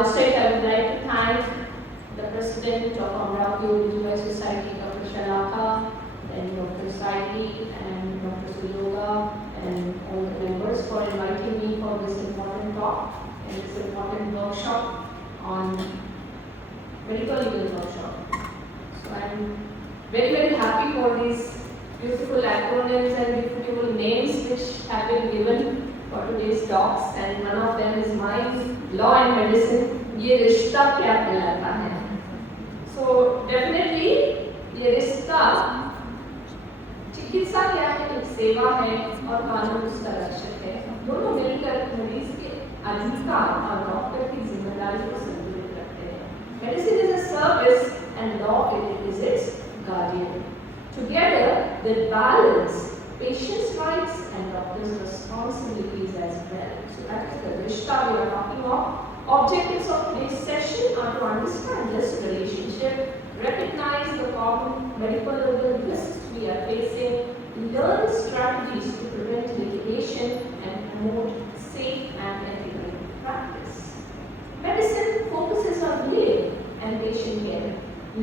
outset, I would like to thank the President of Amravati Urdu Society, Dr. Shalaka, and Dr. Saidi, and Dr. Suyoga, and all the members for inviting me for this important talk and this important workshop on medical legal workshop. So I am very, very happy for these beautiful acronyms and beautiful names which have been given for today's talks, and one of them is mine, law and medicine. ये रिश्ता क्या कहलाता है? So definitely ये रिश्ता चिकित्सा क्या है, एक सेवा है और कानून उसका रक्षक है। दोनों मिलकर मरीज के अधिकार और डॉक्टर की जिम्मेदारी को संतुलित रखते हैं। Medicine is a service and law is its guardian. Together they balance patients' rights and doctors' responsibilities as well. So that is the rishta we are talking of. Objectives of today's session are to understand this relationship, recognize the common medical legal risks we are facing, learn strategies to prevent litigation, and promote safe and ethical practice. Medicine focuses on living and patient care.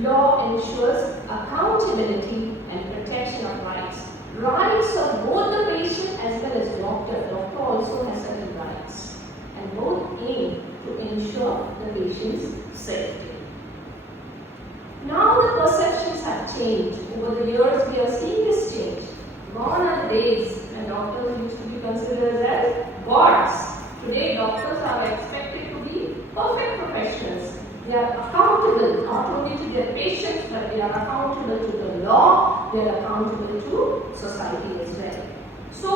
Law ensures accountability and protection of rights. Rights of both the patient as well as doctor. Doctor also has certain rights, and both aim to ensure the patient's safety. Now the perceptions have changed. Over the years we are seeing this change. Gone are the days when doctors used to be considered as gods. Today doctors are expected to be perfect professionals. They are accountable not only to their patients, but they are accountable to the law, they are accountable to society as well. So,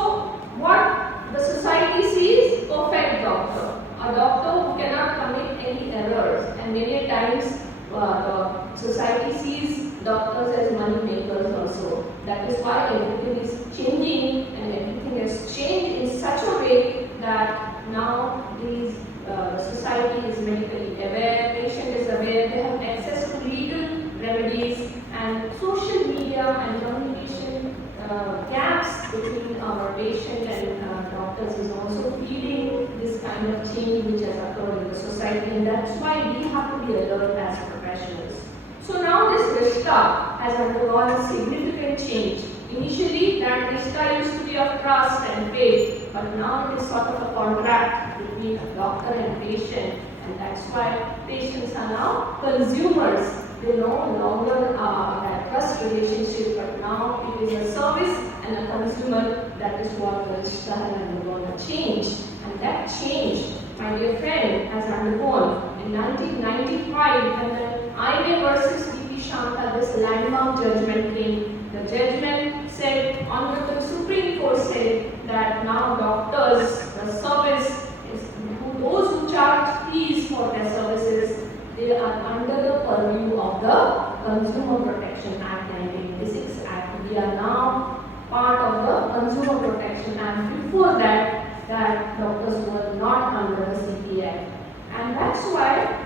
what the society sees? Perfect doctor. A doctor who cannot commit any errors, and many times the society sees doctors as money makers also. That is why everything is changing, and everything has changed in such a way that now the society is medically aware, patient is aware, they have access to legal remedies, and social media and communication gaps between our patient and doctors is also feeding this kind of change which has occurred in the society, and that's why we have to be alert as professionals. So now this rishta has undergone a significant change. Initially that rishta used to be of trust and faith, but now it is sort of a contract between a doctor and patient, and that's why patients are now consumers. They no longer have trust relationship, but now it is a service and a consumer. That is what the rishta has undergone a change, and that change, my dear friend, has undergone in 1995 when the IMA versus DP Shanta, this landmark judgment came. The judgment said, Honorable Supreme Court said that now doctors, the service, those who charge fees for their services, they are under the purview of the Consumer Protection Act 1986 Act. We are now part of the Consumer Protection Act. Before that doctors were not under the CP Act. And that's why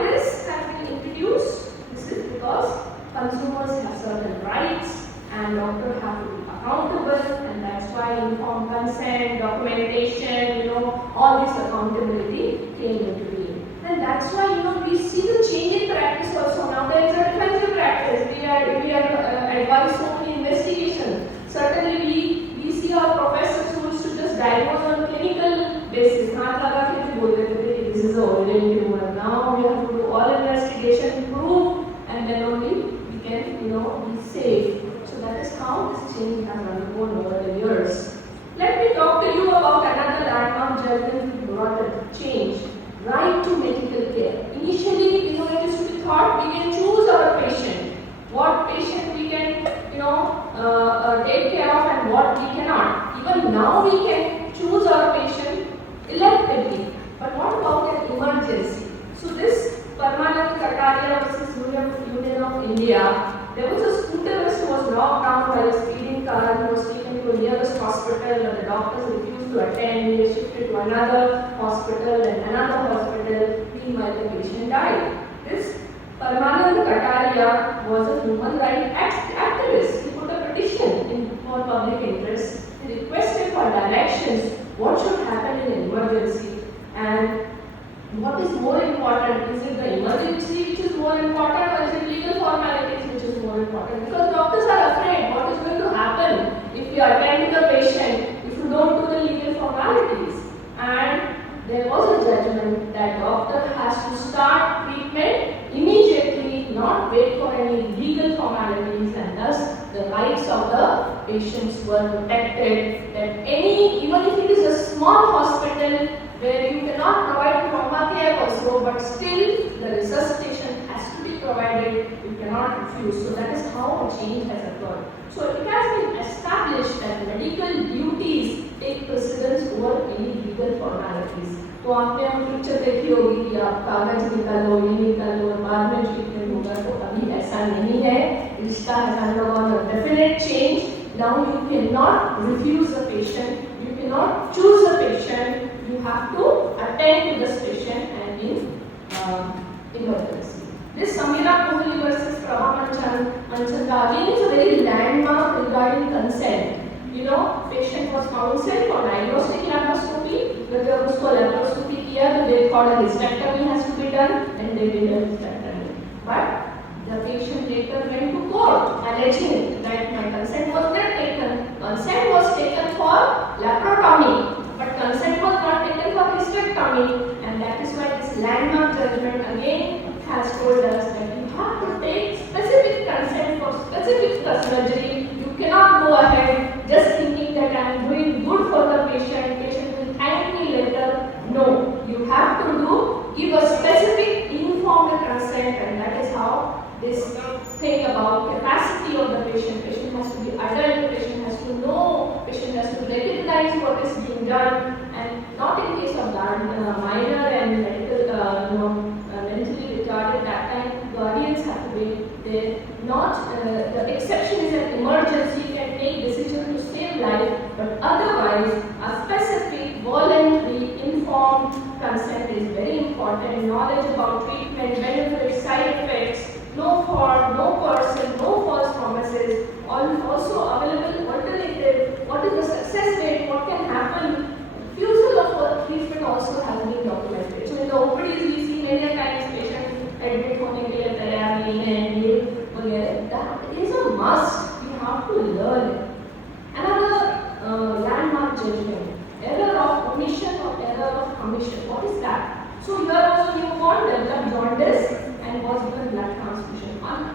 this has been introduced. This is because consumers have certain rights and doctors have to be accountable, and that's why informed consent, documentation, all this accountability came into being. And that's why we see the change in practice also. Now there is a defensive practice. We are advised so many investigations. Certainly we see our professors who used to just diagnose on clinical basis. This is a organ tumor. Now we have to do all investigation, prove, and then only we can be safe. So that is how this change has undergone over the years. Let me talk to you about another landmark judgment which brought a change. Right to medical care. Initially, it used to be thought we can choose our patient. What patient we can, take care of and what we cannot. Even now we can choose our patient electively. But what about an emergency? So this Parmanand Kataria versus Union of India, there was a scooterist who was knocked down by a speeding car and was taken to a nearest hospital, and the doctors refused to attend. He was shifted to another hospital and another hospital. Meanwhile, the patient died. This Parmanand Kataria was a human rights activist. He put a petition for public interest. He requested for directions what should happen in an emergency, and What is more important? Is it the emergency which is more important, or is it legal formalities which is more important? Because doctors are afraid what is going to happen if you attend to the patient if you don't do the legal formalities. And there was a judgment that doctor has to start treatment immediately, not wait for any legal formalities, and thus the rights of the patients were protected. That even if it is a small hospital where you cannot provide trauma care also, but still the resuscitation has to be provided, you cannot refuse. So that is how a change has occurred. So it has been established that medical duties take precedence over any legal formalities. तो आपने हम picture देखी होगी कि आप कागज निकालो, ये निकालो और बाद में ट्रीटमेंट होगा, तो अभी ऐसा नहीं है. रिश्ता has undergone a definite change. Now you cannot refuse a patient, you cannot choose a patient, you have to attend to this patient and in emergency. This Samira Kohli versus Prabha Manchanda again is a very landmark regarding consent. You know, patient was counseled for diagnostic laparoscopy. Whether उसको laparoscopy किया, तो they thought a hysterectomy has to be done, and they did a hysterectomy. But the patient later went to court alleging that my consent was not taken. Consent was taken for laparotomy, but consent was not taken for hysterectomy, and that is why this landmark judgment again has told us that you have to take specific consent for specific surgery. You cannot go ahead just thinking that I am doing good for the patient, patient will thank me later. No, you have to give a specific informed consent, and that is how this thing about capacity of the patient. Patient has to be adult, patient has to know, patient has to recognize what is being done, and not in case of minor and medical, mentally retarded, that time guardians have to be there. Not the exception is an emergency, you can take decision to save life, but otherwise a specific voluntary informed consent is very important. Knowledge about treatment, benefits, side effects, no fraud, no coercion, no false promises, also available alternative, what is the success rate, what can happen. Refusal of treatment also has been documented. So in the OPDs we see many times patient admit होने के लिए तैयार नहीं है, ये वगैरह. That is a must. We have to learn it. Another landmark judgment: error of omission or error of commission. What is that? So here was a newborn developed jaundice and was given blood transfusion.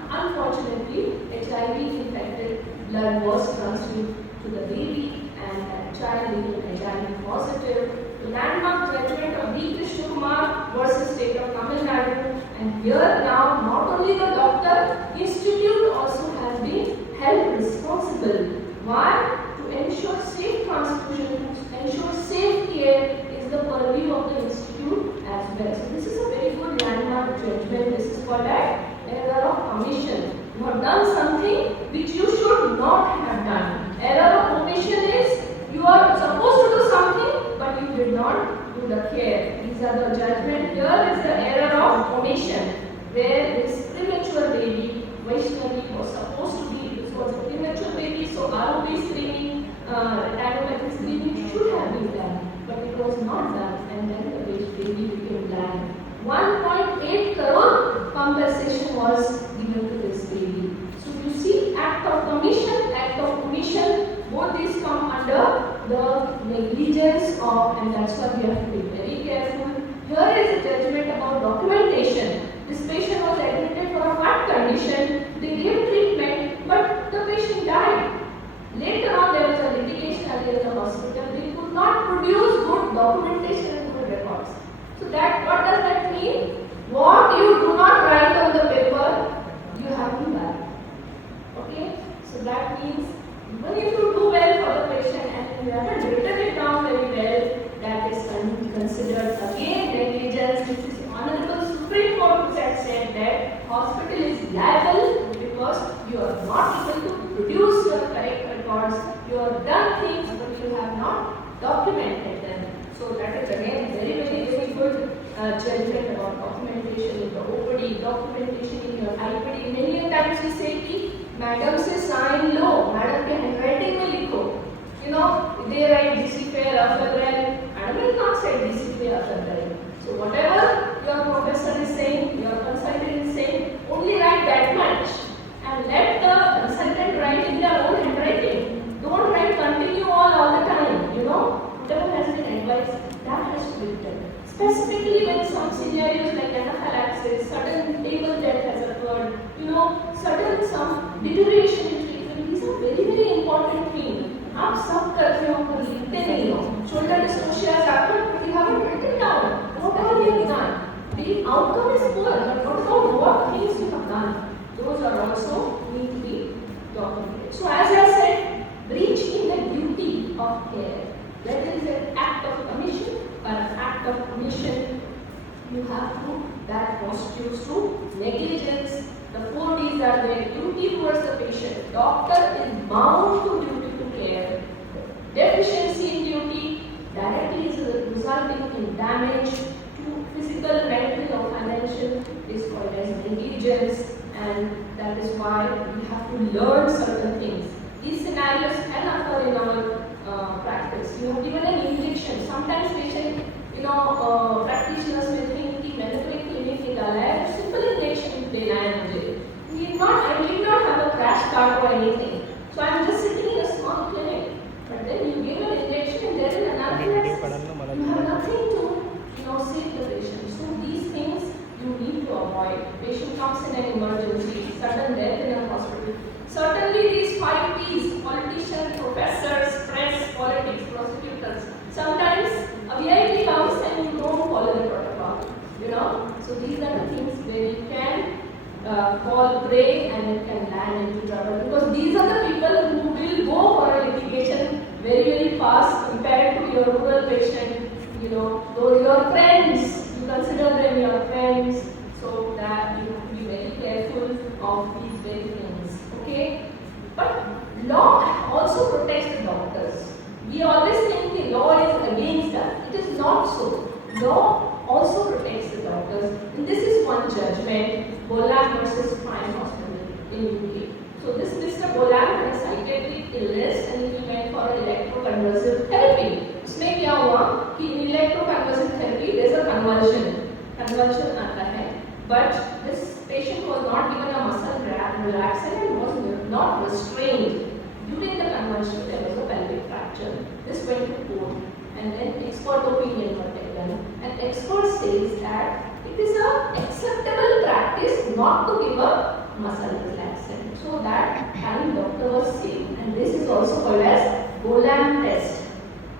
Unfortunately, HIV infected blood was transfused to the baby, and that child became HIV positive. The landmark judgment of D. Krishna Kumar versus State of Tamil Nadu, and here now not only the doctor, institute also has been held responsible. Why? To ensure safe transfusion, to ensure safe care is the purview of the institute as well. So this is a very good landmark judgment. This is called as error of commission. You have done something which you should not have done. Error of omission is you are supposed to do something but you did not do the care. These are the judgment. Here is the error of omission, where this premature baby, Vaishnavi, was supposed to be, this was a premature baby, so ROB screening, diagnostic screening should have been done, but it was not done, and then the baby became blind. 1.8 crore compensation was given to this baby. So you see, act of commission, act of omission, both these come under the negligence of, and that's why we have to be very careful. Here is a judgment about documentation. This patient was admitted for a heart condition. They gave treatment, but the patient died. Later on, there was a litigation against the hospital. They could not produce good documentation and good records. So that, what does that mean? What you do not write on the paper, you have to die. Okay? So that means even if you do well for the patient and you haven't written it down very well, that is considered again negligence. This is Honorable Supreme Court which has said that hospital is liable because you are not able to produce your correct records. You have done things but you have not documented them. So that is again very good judgment about documentation in the OPD, documentation in your IPD. Many times we say कि madam से sign लो, madam के handwriting में लिखो. You know, they write DC fair after well, madam will not say DC fair after well. So whatever your professor is saying, your consultant is saying, only write that much and let the consultant write in their own handwriting. Don't write continue all the time, whatever has been advised, that has to be written. Specifically when some scenarios like anaphylaxis, sudden table death has occurred, sudden some deterioration in treatment, these are very, very important things. आप सब करते हो पर लिखते नहीं हो. Shoulder dystocia has happened, you haven't written down. What all you have done? The outcome is poor, but what about what things you have done? Those are also need to be documented. So as I said, breach in the duty of care. Whether it is an act of commission or an act of commission, you have to, that constitutes to negligence. The 4 Ds are there. Duty towards the patient. Doctor is bound to duty to care. Deficiency in duty directly is resulting in damage to physical, mental or financial is called as negligence, and that is why we have to learn certain things. These scenarios can occur in our practice. You have given an injection. Sometimes patient, practitioners may think कि मैंने तो एक clinic निकाला है, simple injection देना है मुझे. I need not have a crash cart or anything. So I am just sitting in a small clinic. But then you give an injection and there is another. You have nothing to save the patient. So these things you need to avoid. Patient comes in an emergency, sudden death in a hospital. Certainly these 5 Ps, politicians, professors, press, politics, prosecutors. Sometimes a VIP comes and you don't follow the protocol. So these are the things where you can fall prey and it can land into trouble, because these are the people who will go for a litigation very, very fast compared to your rural patient. Those your friends, you consider them your friends, so that you have to be very careful of these very things. Okay, but law also protects the doctors. We always think the law is against that. It is not so. Law also protects the doctors. And this is one judgment, Bolam versus Prime Hospital in UK. So this Mr. Bolam had a psychiatric illness and he went for electroconvulsive therapy. उसमें क्या हुआ कि electroconvulsive therapy there is a convulsion आता है, but this patient was not given a muscle relaxant and was not restrained. During the convulsion there was a pelvic fracture. This went to court and then expert opinion was taken, and expert says that it is an acceptable practice not to give a muscle relaxant. So that time doctor was safe, and this is also called as Bolam test.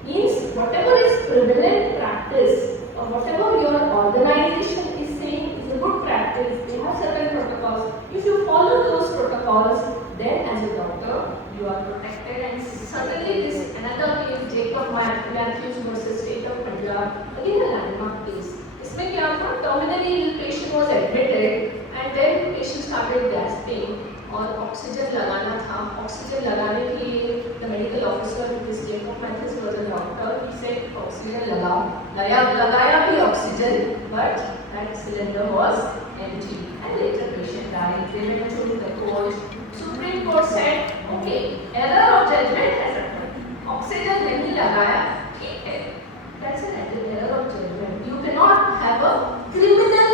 Means whatever is prevalent practice or whatever your organization is saying is a good practice, they have certain protocols. If you follow those protocols, then as a doctor you are protected. And certainly this another case, Jacob Matthews versus State of Punjab, again a landmark case. इसमें क्या था, terminally ill patient was admitted and then patient started gasping और oxygen लगाना था. Oxygen लगाने के लिए the medical officer, this Jacob Matthews was a doctor, he said oxygen लगाओ. लगाया भी oxygen, but that cylinder was empty and later patient died. They went to the court. Supreme Court said, okay, error of judgment has occurred. Oxygen नहीं लगाया, ठीक है. That's an error of judgment. You cannot have a criminal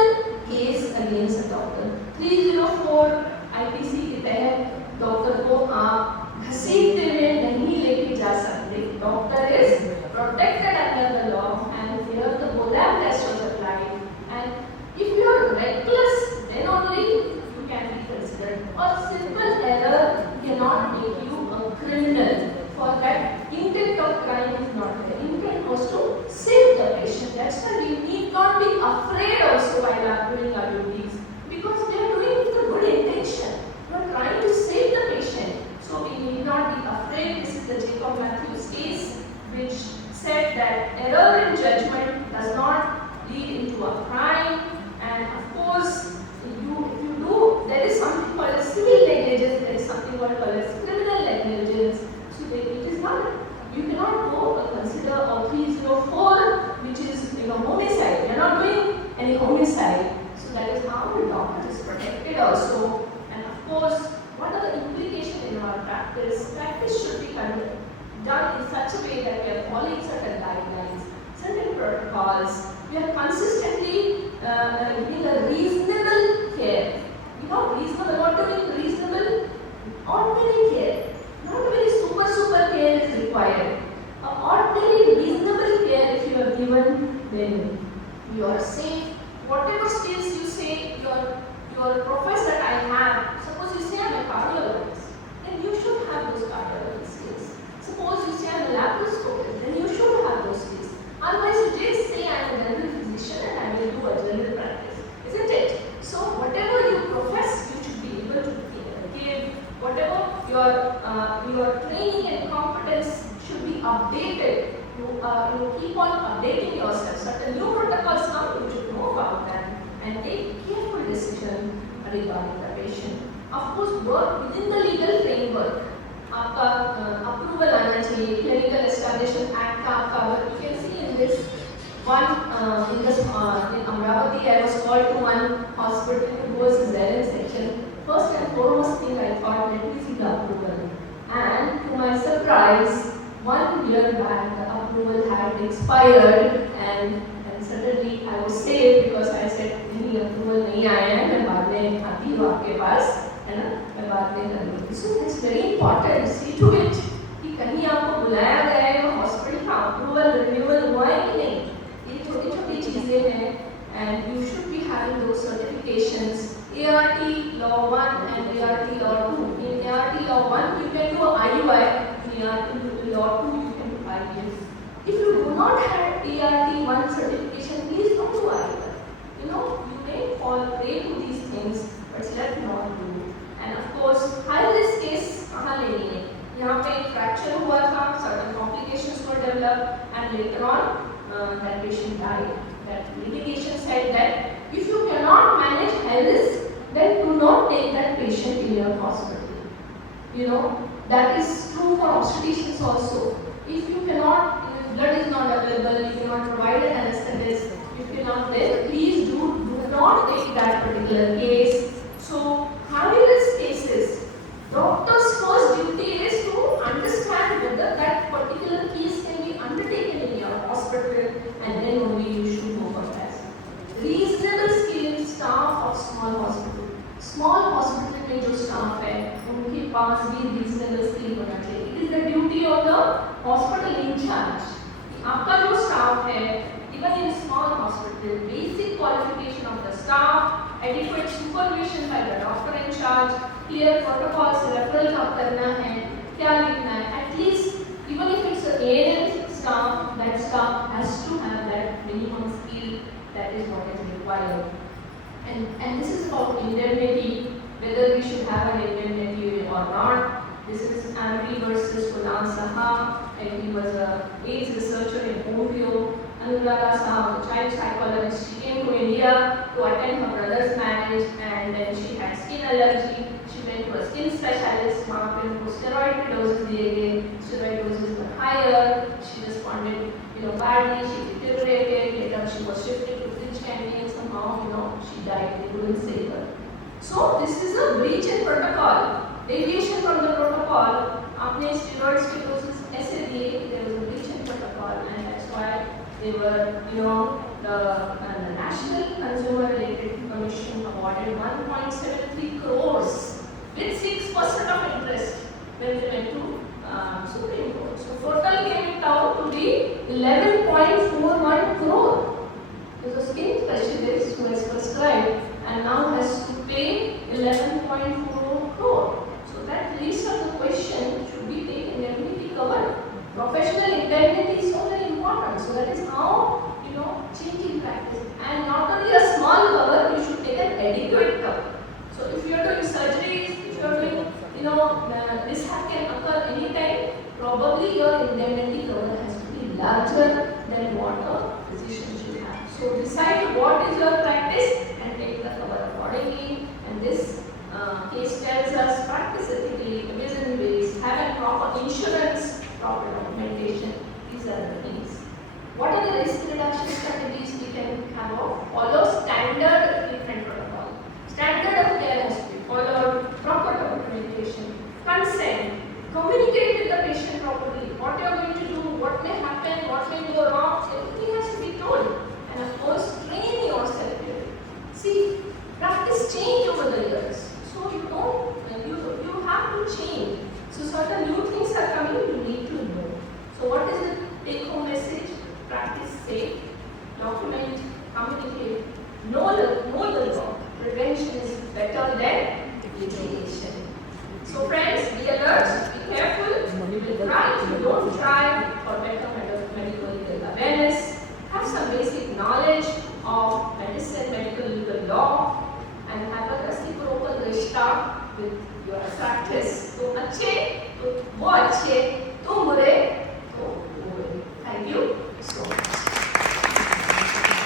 case against a doctor. 304 IPC के तहत doctor को आप घसीटते हुए नहीं लेके जा सकते. Doctor is protected under the law, and here the Bolam test was applied. And if you are reckless, then only you can be considered. A simple error cannot make you a criminal. For that, intent of crime is not there. Intent was to save the patient. That's why we need not be afraid also while doing our duties, because we are doing it with a good intention. We are trying to save the patient. So we need not be afraid. This is the Jacob Matthews case, which said that error in judgment does not lead into a crime. And of course, if you do, there is something called as civil negligence, there is something called as criminal negligence. So it is not, you cannot go consider a 304, which is homicide. You are not doing any homicide. So that is how the doctor is protected also. And of course, what are the implications in our practice? Practice should be done in such a way that we are following certain guidelines, certain protocols, We are consistently giving a reasonable care. You know, reasonable, what do you mean reasonable? Ordinary care. Not very super care is required. Ordinary reasonable care if you are given, then you are safe. Whatever skills you say, your professor that I have, suppose you say I am a cardiologist, then you should have those cardiologist skills. Suppose you say I am a laparoscopist, then you should have those skills. Otherwise you just say I am a general physician and I will do a general practice, isn't it? So whatever you profess, you should be able to give. Whatever your training and competence should be updated. You keep on updating yourself. Certain new protocols come, you should know about them and take careful decision regarding the patient. Of course, work within the legal framework. आपका approval आना चाहिए. Clinical Establishment Act का आपका work. You can see in this one in Amravati, I was called to one hospital who was there in section. First and foremost thing I thought, let me see the approval. And to my surprise, 1 year back the approval had expired and suddenly I was saved because I said नहीं approval नहीं आया है, मैं बाद में आती हूँ आपके पास, है ना, मैं बाद में करूँगी. So it's very important, see to it कि कहीं आपको बुलाया गया है वो हॉस्पिटल का approval renewal हुआ है कि नहीं. ये छोटी छोटी चीजें हैं and you should be having those certifications. ART Law 1 and ART Law 2. In ART Law 1 you can do IUI, in ART Law 2 you can do IUI. If you do not have ART 1 certification, please don't do IUI. You know, you may fall prey to these things, but let not do. And of course, high risk case कहाँ लेनी है? यहाँ पे fracture हुआ था, certain complications were developed, and later on that patient died. That litigation said that if you cannot manage high risk, then do not take that patient in your hospital. You know, that is true for obstetricians also. If you cannot, if blood is not available, you cannot provide an anesthetist, if you cannot, then please do not take that particular case. So, high risk cases, doctor's first duty is to understand whether that particular case can be undertaken in your hospital, and then only you should go for that. Reasonable skilled staff of small hospital. Small hospital में जो staff है, उनके पास भी reasonable skill होना चाहिए. It is the duty of the hospital in charge. आपका जो staff है, even in small hospital, basic qualification of the staff, adequate supervision by the doctor in charge, clear protocols, referral कब करना है, क्या लिखना है. At least even if it's an ANM staff, that staff has to have that minimum skill. That is what is required. And this is about indemnity, whether we should have an indemnity or not. This is Amri versus Kunal Saha, and he was a AIDS researcher in Ohio. Anurada Saha, a child psychologist, she came to India to attend her brother's marriage, and then she had skin allergy. She went to a skin specialist. वहाँ पे उनको steroid doses दिए गए. Steroid doses were higher. She responded, badly. She deteriorated. Later she was shifted to fridge candy. Somehow, she died. They couldn't save her. So this is a breach in protocol. Deviation from the protocol. आपने steroids के doses ऐसे दिए. There was a breach in protocol, and that's why they were, the National Consumer Related Commission awarded 1.73 crores with 6% of interest when they went to Supreme Court. So total came down to be 11.41 crore. There's a skin specialist who has prescribed and now has to pay 11.4 crore. So that leads to the question, should be taken, indemnity covered. Professional indemnity is so very important. So that is how, changing practice. And not only a small cover, you should take an adequate cover. So if you are doing surgeries, if you are doing, mishap can occur anytime, probably your indemnity cover has to be larger than what a physician should have. So decide what is your things change over the years. So you have to change. So certain new things are coming, you need to know. So what is the take home message? Practice safe, document, communicate, know the law. Prevention is better than litigation. So friends, be alert, be careful, you will try, if you don't try for better medical legal awareness, have some basic knowledge of medicine, medical legal law, and have a reciprocal rishta with your practice. तो अच्छे, तो वो अच्छे, तुम बुरे